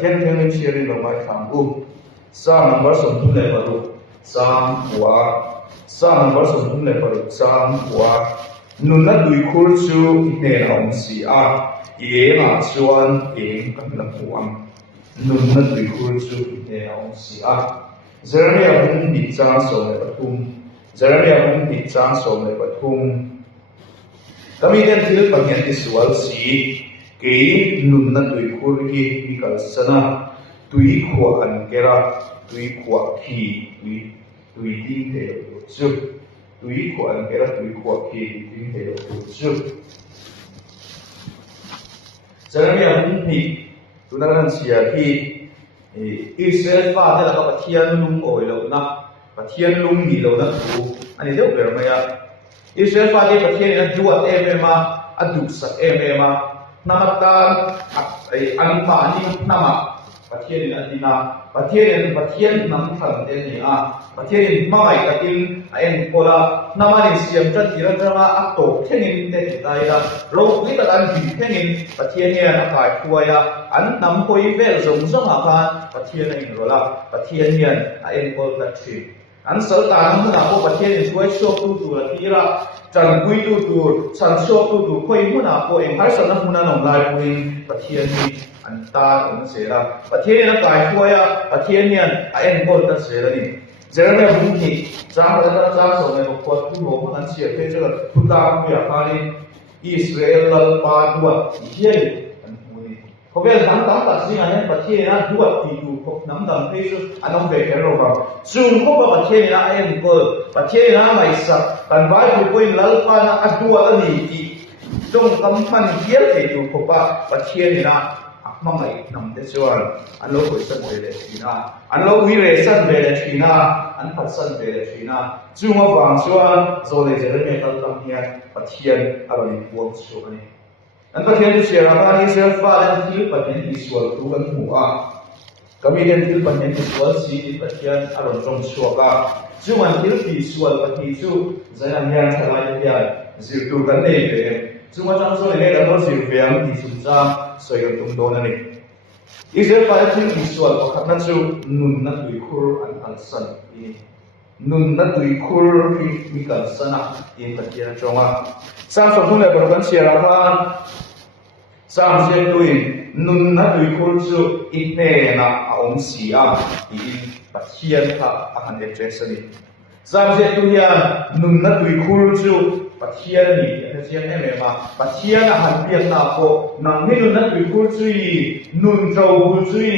Ken Ken Shiri lo mai kham u Sam number som thum le paru Sam wa Sam number som thum le paru Sam wa nun na dui khur chu ne na om si a ye na chuan eng kan la puam nun na dui khur chu ne na om si a Jeremia hum bi chang so le pathum Jeremia hum bi chang so le pathum kami den thil pangyan ti sual si ke nun na tui khur hi mi kal sana tui khwa an kera tui khwa khi tui ding te lo chu tui khwa an kera tui khwa khi ding te lo chu Jeremia hum hi tunaran sia hi Israel fa de la pathian lung oi lo na pathian lung ni lo na tu ani deu ber ma ya Israel fa de pathian na duat ma aduk sak ma namatan anmani nama pathian adina pathian nam than te ni a pathian mai takin en pola namani siam chat tira drama akto thengin te taida ro ni ta dan bi thengin pathian ne na kai khuaya an nam hoi vel zong zong a pathian in rola pathian hian en pol ta thi an sal ta nam na ko pathian in suai shop tu la tira chan pui tu chan shop tu khoi mu na ko en har san na mu na nong lai puin pathian ni an ta an se la pathian na kai khuaya pathian hian en pol ta se la ni Jeremia hum ni cha so ne ko tu ho an sia pe cha tu ta ku ya pa ni Israel la pa duwa hi an mu ni ko vel dang ta sing an pathian na duwa ti tu ko nam dam pe su anong ve ke ro ba chung ko ba pathian na en pol pathian na mai sa kan vai tu ko in lal pa na adua ani ti trong kam man hial te tu ko pa pathian na ma mai nam te chuan an lo koi san ve le thina an lo wi re san ve le thina an phat san ve le thina chunga wang chuan zo le Jeremia kal tam hian pathian aroi puam chu ani an pathian tu sia ra ni self fa dan thil pathian isual tu kan mu a kami den thil pathian isual si ti pathian aron trong chuaka chuan thil isual pathi chu zana hian thalai hian zir tu kan nei ve chunga chang so le da no zir veam ti sum cha soyo tum don ani Israel pa thil isual pakhat na chu nun na tui khur an alsan ni nun na tui khur hi mi kal sana in pathian chonga sang som hule bor kan sia ra khan sang se tuin nun na tui khur chu itne na aom si a in pathian kha ahan address ani sang se tu hian nun na tui khur chu pathian ni ta sian ma pathian a han piak na ko nang ni nun na tui khur chui nun trau bu chui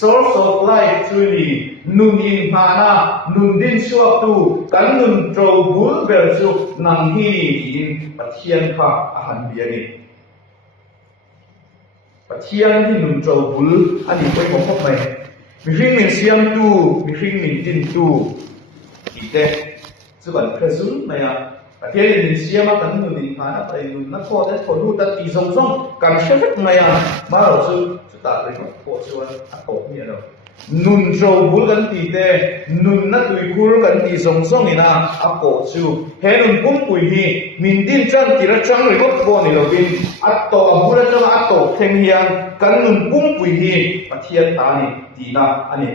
source of life chui nun in mana nun din suak tu kan nun trau bu ber chu nang hi in pathian kha a han bia ni pathian ni nun trau bu ani koi mo khop mai mi ring min siam tu mi ring min tin tu ite chu ban khazul maya pathian ni siam a kan nun in mana pai nun na ko da ko lu ta ti zong zong kan shefet maya ma ro chu ta le ko chuan a ko ni ro nun trau bu kan ti te nun na tui khur kan ti zong zong ina a ko chu he nun pum pui hi min din chan ti ra chang ri ko ni lo bin a to a bu ra chang a to theng hian kan nun pum pui hi pathian ta ni ti na ani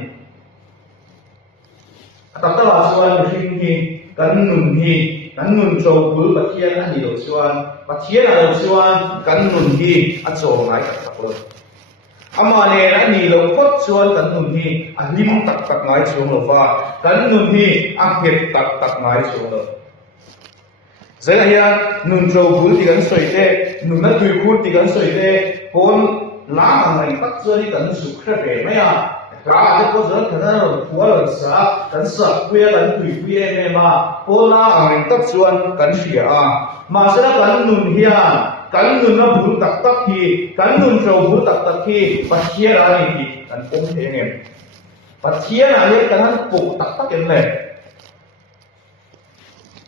ta ta la chuan ring hi kan nun trau bu pathian ani lo chuan pathian a lo chuan kan nun hi a chong ngai tak lo ama ne na ni lo khot chuan kan nun hi a lim tak tak ngai chung lo wa kan nun hi a het tak tak ngai chung lo zela hian nun trau bu ti kan soi te nun na tui khur ti kan soi te kon la ngai tak chuan kan su khre ve mai a ra de ko zon kan na lo phua lo sa kan sa puya kan tui puya me ma ko la ngai tak chuan kan sia a ma sa kan nun hian kan nun na bul tak tak hi kan nun trau bul tak tak hi pathian ani ki kan pom thengem pathian a le kan puk tak tak em le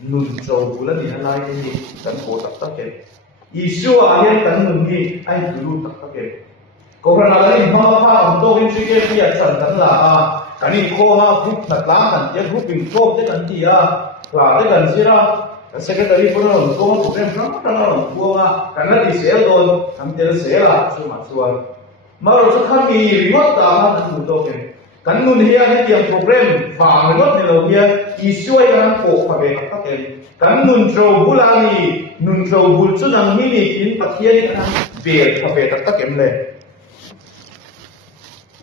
nun trau bul ani lai ni kan po tak tak em isu a le kan nun hi ai tu tak tak em ko ra la ni ma pa am to in chi ke pi a chan kan la a kan ni ko ha phuk tak la kan je phuk pin ko te kan ti a la te kan sira secretary pun ko program kan kan ko nga kan na di sel don am tel sel la chu ma chuan มาเราจะทำมีรีโมทตามมาถูกต้องกันนุนเฮียให้เตรียมโปรแกรมฝากรีโมทในเราเฮียอีช่วยกันโปกพาเบกับตักกันนุนโจบุลานีนุนโจบุลจุนังมินิกินปัทเทียนี่กันเบียร์พาเบกับตักเลย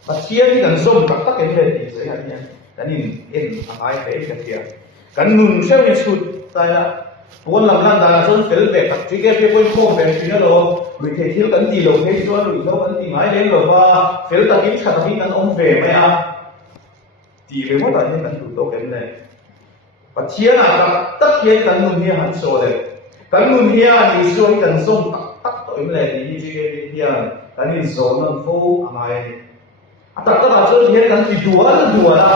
ปัทเทียนี่กันส้มกับตักเลยที่เสียเนี่ยกันนี่อะไรไปกันเทียกันนุนเชื่อในชุดตายละวันหลังนั้นดาราชนเฟลเบกับที่แกเพื่อนพ่อแม่ที่นั่นเราวิธีที่กันตีเราให้ช่วยเรากันตีไม่เล่นเราว่าเฟลตะกี้ขัดตะกี้นั้นองเฟไหมอ่ะตีไปหมดอะไรกันถูกต้องกันเลยปัจเจียนะกับตักเทียกันนุนเฮียหันโซ่เลยกันนุนเฮียนี่ช่วยกันส่งตักตัวเองเลยที่ที่แกเฮียกันนี่โซ่นั่นฟูอะไรตักตักอาจจะเฮียกันตีดัวละกันดัวละ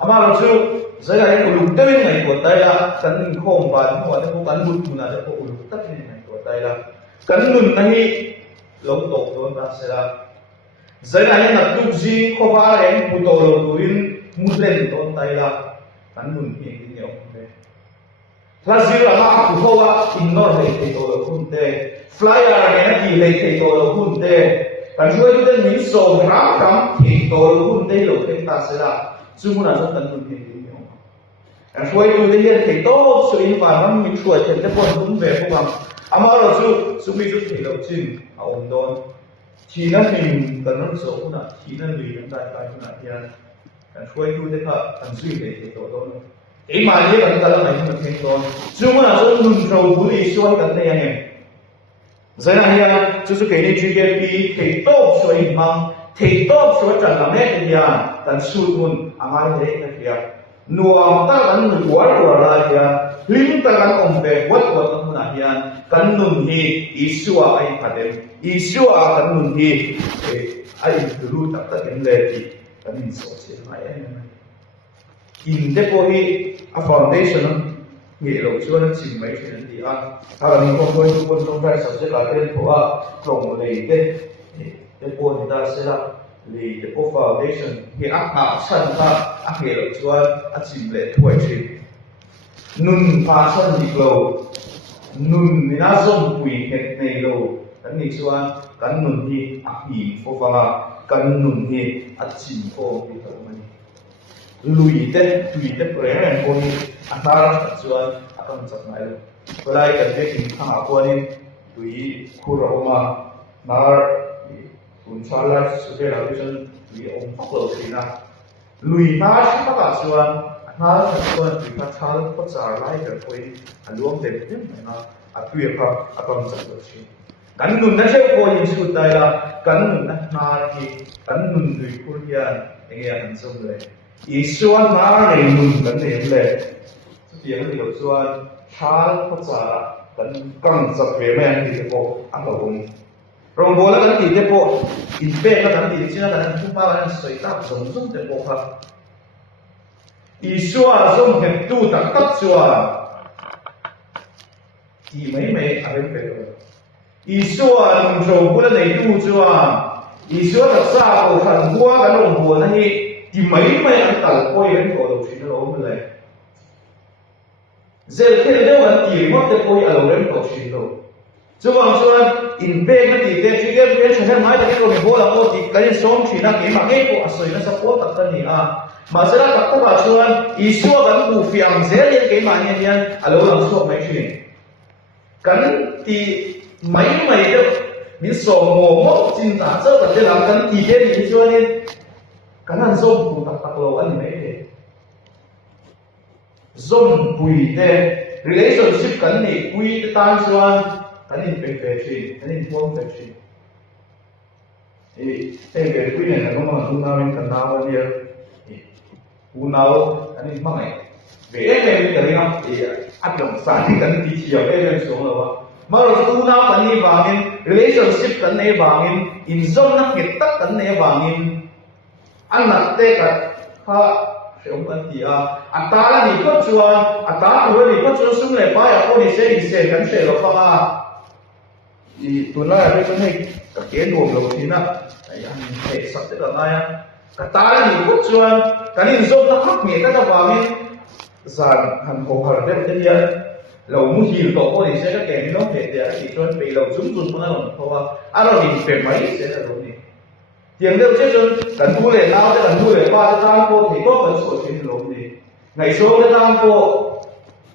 อามาเราช่วยsaya ulung tapi ngai ko tayla kan khom ban ho ta ko kan mut na ta ko ulung tapi ngai ko tayla kan nun nahi long tok don ta sela saya ni nak tuk ji ko ba reng pu to lo tuin muslim don tayla kan nun hi ni ong te lazir ama ku ho wa ignore le te to lo kun te flyer ne na ki le te to lo kun te kan juai tu den min so ram ki to lo kun te lo ken ta sela chu na kan nun hiช่วยดูได้ยังที่โตสุรินทร์มันมีช่วยเห็นแต่คนรุ่นแบบพวกมันอามาเราสู้มีจุดที่เราจริงเอาองค์ดอนทีนั้นมีกันนั่งโซ่นะทีนั้นมีกันได้ขนาดนี้กันช่วยดูได้ค่ะกันช่วยได้ที่โตโตนไอ้มาเรียกกันตลอดไหนที่มันเห็นตอนซึ่งมันอาจจะนุ่นเราบุรีช่วยกันได้ยังไงฉะนั้นเนี่ย就是给你 GDP ที่โตช่วยมั่งที่โตช่วยจัดลำแรกเนี่ยกันสู้คุณอามาเล็กนะเนี่ยนัวตากันหัวลายาลิ้นตากันอมเบวัดกันหุ่นอายันกันนุนฮีอิสุอาไอพัดเดอิสุอากันนุนฮีไอรู้ตักตะกันเลยที่กันอินโซเชียลไอเอ็นอินเดโปฮีอะฟาวเดชั่นเงี้ยเราช่วยนั่งชิมไม่ใช่นั่นดีอ่ะถ้าเรามีคนทุกคนต้องได้สับเสกอะไรเพราะว่ากล่องเลยเดโปนี่ได้เสร็จแล้วลีเดโปฟาวเดชั่นเฮียอักชันท่าอักเฮียเราช่วยจิมเลถ้วยชินุนพาชันดีโลนุนนี่น่าสมปุยเห็ดในโลกันนี่ช่วยกันนุนที่อักหินโฟฟังกันนุนที่อัดจิมโฟที่ตัวมันลุยเต้เปรี้ยนคนนี้อันตรายช่วยอักมันจับไหนเลยเวลาเกิดเหตุข้างหน้าคนนี้ลุยคู่เรามานาคุณชาลาสุดที่เราดิฉันลุยองค์พระโลกีนะลุยนาชิพระส่วนนาส่วนลุยพระชาลพระจาร์ไล่กับคนอันรวมเต็มที่นะอัตวิพระอัตมันจับตัวชิกันนุนนั่นเชื่อคนยินสุดใจละกันนุนนั่นนาที่กันนุนลุยพูดยังเงี้ยอันสมเลยอีส่วนนาในนุนกันเนี่ยเลยสุดที่เราดิส่วนชาลพระจาร์กันกังจับเวแมนที่จะบอกอันเราคงรองโบแล้วกันตีเดโปอินเป้แล้วกันตีเชื่อกันทุกป้ากันสวยตาสมเดโปครับอีชัวส่งเห็ดตู้ตักตักชัวอีไม่อะไรเป็นอีชัวนุ่งโจกุลในตู้ชัวอีชัวตักซาโอขันบัวกันรองโบนั่นนี่อีไม่อันตัดโอยเป็นตัวเราชินเราไม่เลยเซลเทลเดียวกันตีมันจะโอยอะไรเป็นตัวชินเราช่วงอินเป้ก็ตีเด็กที่เก็บเงินใช้ไม้ตะกี้เราไม่พอแล้วก็ตีกันยังส่งชีนักเก็บมาเก็บก็อาศัยนั่นสักคนตัดกันนี่มาเสร็จแล้วตัดก็ช่วงอีชัวกันบูฟิอังเซเลียนเก็บมาเนี่ยเราหลังชัวไม่ใช่กันตีไม่เดียวมีสองโมงจินตาเจ้าแต่เดี๋ยวกันตีเด็กอีชัวเนี่ยกันนั่นส่งบูตัดเราอันไม่ได้ส่งบุยเด relationship กันนี่บุยตามชัวกันนี่เป็นperfectionกันนี่พร้อมperfection perfectionเนี่ยนะก็มันคุณน้าเป็นกันน้าวันเดียวคุณน้ากันนี่มั่งไงเว้ยเป็นกันนี่นะอันนั้นสารที่กันที่เชี่ยวเป็นส่วนละวะมาเราคุณน้ากันนี่บางอิน relationship กันนี่บางอิน in zone นักเก็ตตักกันนี่บางอินอันนั้นเตะกันพระเชื่อมันที่อัตรานี่ก็ชัวอัตราตัวนี่ก็ชัวสุ่มเลยไปอ่ะคนนี้เสียกันเสียหรอกป่ะอีตัวนั้นไม่ใช่ให้กับเกณฑ์รวมลงทีนะไอ้อันนี้สัตว์ที่เราได้กตานี่ก็ชวนกันนี่ส่งนักขับเมียก็จะว่ามีสารหันโคหะเด็กเดีย เรามุทีตัวก็นี่เสียก็แก่ไม่ต้องเปลี่ยนแต่ที่ชวนไปเราชุ่มจุนมันนั่นเพราะว่าเราเองเป็นไหมเสียแล้วนี่เตียงเดียวเช่นกันดูเลยเราจะกันดูเลยว่าจะตั้งโพธิก็เป็นส่วนที่ลงนี่ในโซ่จะตั้งโพ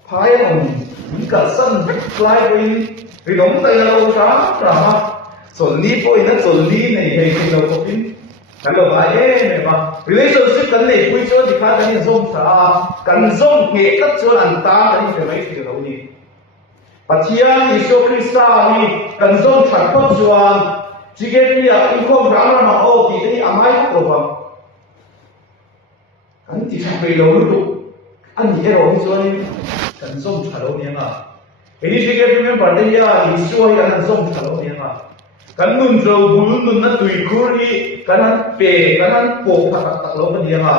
พายมันมีกระสันกลายเป็นหรือหลงแต่เราช้ากระมาส่วนนี้พวกนั้นส่วนนี้ในที่เราพบกันกันเราไปเนี่ยมา relationship กันเลยคุยชวนที่ข้ากันนี่ส่งสากันส่งเหตุกับชวนอันตากันนี่เป็นไหมที่เรานี่ปัจจัยอิสุคริสต์นี่กันส่งฉันพบชวนจิเกติอาอินคอมรังรามาโอที่นี่อาไม่ตัวฟังกันที่ทำไปเราดูอันนี้เราที่ชวนกันส่งฉันเราเนี่ยนะเห็นที่จิเกติมันปัจจัยอิสุกันส่งฉันเราเนี่ยนะกันนุ่นเจ้าบุญนุ่นนั่นตุยคุรีกันนั่นเปย์กันนั่นโปกผักตักโลกันเนี่ยนะ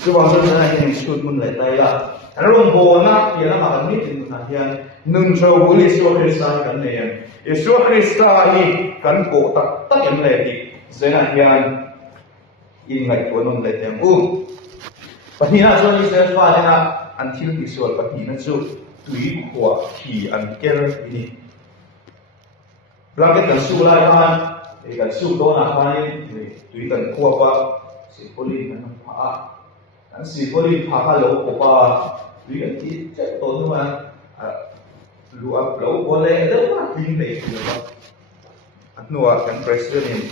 คือว่าส่วนนั้นยังชุดมันเลยได้ละอันนั้นโบนัสที่เราหากันนี่ถึงนะที่นุ่นเจ้าบุญอิสุคริสต์กันเนี่ยอิสุคริสต์นี่กันโปกตักยังเลยดิเจ้าที่อินไงตัวนุ่นเลยเต็มปฏิณาส่วนอิสราเอลว่าเนี่ยนะอันที่อิสราเอลปฏิณาส่วนตุยขวาขี่อันเกลนี่เราเกิดกันสู้ไล่กันกันสู้โดนอะไรตุยกันขวาว่าสิบลินนั่นพาอันสิบลินพาเขาโลกว่าตุยกันที่จะโดนว่ารู้อับโลกว่าเลยเดี๋ยวว่าทิ้งไปเลยว่าอันนู้นกันประเทศนี้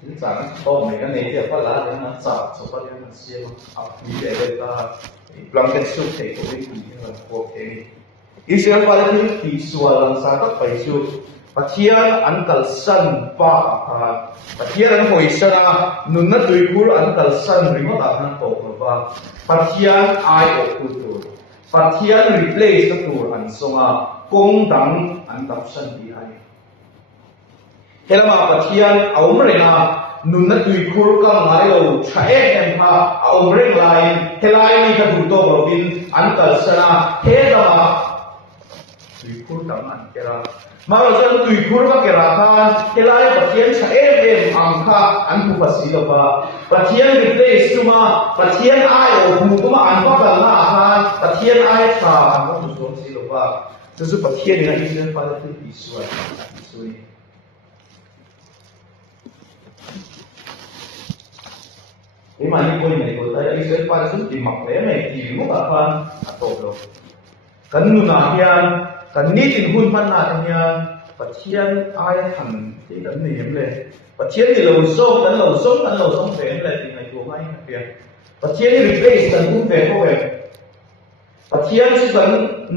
ที่สามโตไม่กันเนี่ยที่ว่าละเนี่ยนะจับสุภาพเนี่ยมันเสียมันอับมีแต่เรื่องเราเกิดสู้เทคโนโลยีเนี่ยมันโอเคอิสราเอลว่าที่ส่วนหลังจากนั้นไปสู้ปัจจัยอันกัลสันป้าปัจจัยอันหอยสระนุ่นนั่นตุยคูอันกัลสันริมตาหันโตกว่าปัจจัยไอโอคูตัวปัจจัย replace ตัวอันส่งกงดังอันดับสันดีไอเฮลมาปัจจัยเอาเมื่อไรนะนุ่นนั่นตุยคูก็ง่ายเลยใช้เอ็มพาเอาเมื่อไรเฮลัยนี่ก็ถูกตัวเราบินอันกัลสันเฮลมาตุยคูดังอันเกล้ามาเราจะตุยคูร์ก็เกิดอะไรเฮลัยปัจจัยใช้เอ็มอังคาอันผู้ภาษีเราว่าปัจจัยรีเพลซมาปัจจัยไอโอหูก็มาอันก็กันละฮะปัจจัยไอชาอันก็ถูกส่งสิเราว่าจะสุปัจจัยนี้นะอิสราเอลฟ้าจะที่สวยสวยที่มันนี่คนในคนไทยอิสราเอลฟ้าจะสุดที่มักเลยไม่กี่มุกอะไรอัตโตโลกันนู่นน่ะเฮียนกันนี่ถึงหุ่นพันนาเนี่ยปัจเจียนอายทันที่กันนี่เห็นเลยปัจเจียนที่เราส่งกันเราส่งเป็นเลยที่ในตัวไม่เปลี่ยนปัจเจียนที่ replace กันหุ่นเป็นเขาเองปัจเจียนที่กัน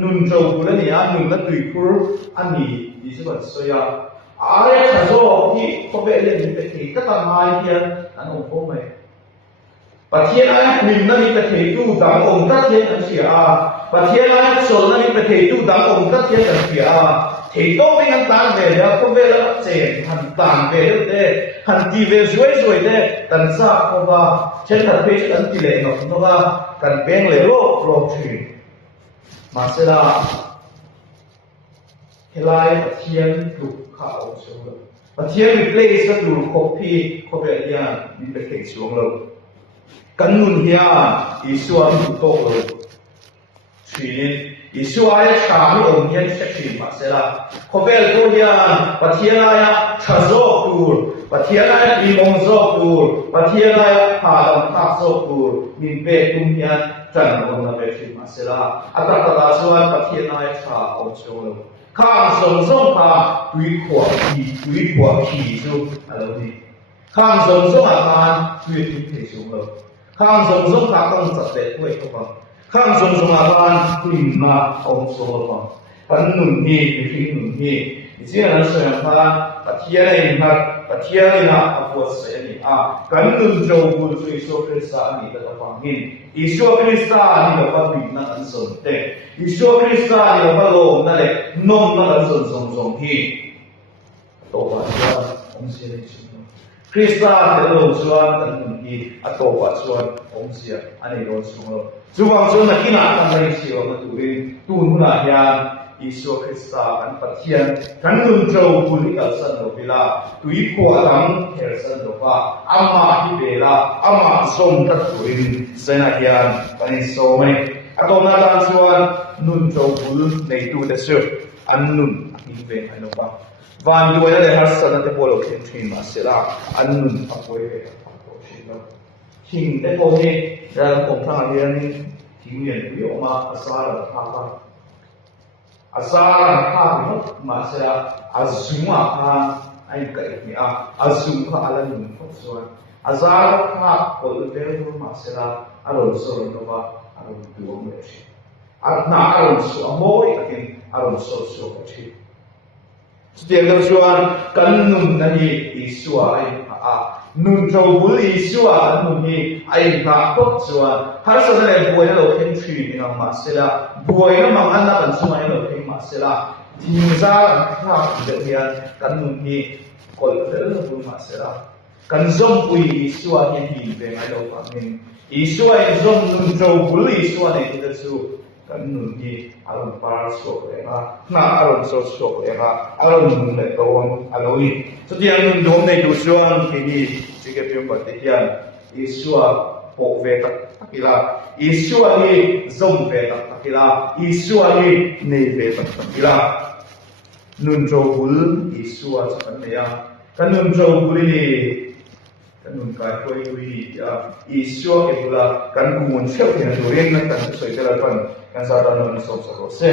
นุ่นโจกุลนี่นุ่นนั่นตุยคูอันนี้ดิฉันว่าสวยอะไรถ้าโจที่เขาเป็นเรื่องนี้เป็นที่ก็ทำให้เพียงอันองค์พ่อแม่ปัจเจียนอะไรหนึ่งนั่นมีเป็นที่ตู้ดังองค์ก็เทียนกันเสียปัจเจียนอะไรส่วนนั้นมีเป็นที่ตู้ดังองค์ก็เทียนกันเสียที่โตเป็นกันต่างเวลาเขาเวลาเจนหันต่างเวลาเด้หันที่เวลสวยเด้กันซาเพราะว่าเช่นกันเป็นกันที่เล่นเพราะว่ากันเป็นเลยโลกโลกที่มาเสร็จแล้วเฮลัยปัจเจียนถูกข่าวช่วงเราปัจเจียน replace ก็ดูคบพี่เขาเป็นอย่างมีเป็นเก่งช่วงเรากันนุ่นเฮียอิสวาที่ถูกโตเลยชีนอิสวาเอชามีองค์เฮียเช็คชีมาเสร็จแล้วเขาเป็นตัวเฮียปัจเจียนอะไรชาโซกูปัจเจียนอะไรอิมงโซกูปัจเจียนอะไรหาดังทักโซกูมีเป็นตุ่มเฮียจันทร์องค์นั้นเป็นชีมาเสร็จแล้วอัตราตาส่วนปัจเจียนอะไรชาองค์โชว์ข้างส่งข้าตุยขวบขี่จุอะไรนี่ข้างส่งอาการตุยทุกที่สูงเลยข้างส่งข้าต้องจัดเด็กด้วยทุกคนข้างส่งอาการตุยมาองค์โชว์ปันหนุนที่พิหนุนที่ที่นั่นส่วนข้าปัจเจียนนี่นะปัจเจียนนี่นะอภัสเสนีกันหนุนโจกุลสุอิสุคริสต์นี่ก็ฟังหินอิสุคริสต์นี่ก็ฟังบินนั่นสนเตอิสุคริสต์นี่ก็ฟังโลกนั่นแหละนมนั่นสนที่ตัวว่าองค์เสียเลยคริสต์ที่เราส่วนกันหนุนที่ตัวว่าส่วนองค์เสียอันนี้เราส่วนเราส่วนส่วนนักกินอาหารในชีวิตมันตัวเองตัวหุ่นอาหารอิสุคริสต์อันปัจเจียนกันนุ่นเจ้าบุญกัลสันโลเวลาตุยขวาดังเฮลสันโลว่าอามาฮิเวลาอามาส่งตัดตุยเซนาเฮียนกันอิโซเม atau na dan suan nun jo bul nei tu de sur an nun in ve ano ba van du ya le har sa te bolo ken thin ma sela an nun apoi ve ko shin king te ko he ra kom tha hian thing yen pi oma asara tha asara tha ma sela azuma ha ai kai ni azum kha ala nun ko suan azara tha ko ve ma sela alo so no ba alo du o me shi na alo so amoi akin alo so ko chi Setiap tujuan kan nun nani Isua ai nun jauh buli Isua nun ni ai nak kok tujuan har sebenarnya buaya lo kentri dengan masalah buaya mangan kan semua lo keng masalah tinggal nak kemudian kan nun ni kalau ada lo masalah kan zom bui Isua yang hidup ai lo pamin Isua yang zom nun jauh buli Isua ni kita tu kan nun ni alam par sok lega na alam sok lega alam nun le tawang aloi setiap nun dom nei du suan kini sike pion patian Isua po ve takila Isua ni zom ve takila Isua ni nei ve takila nun jobul Isua sakan ya kan nun jobul ni kan kai koi wi ya Isua ke pula kan kumun cheu ke durian kan soi telapan kan sa dan non so se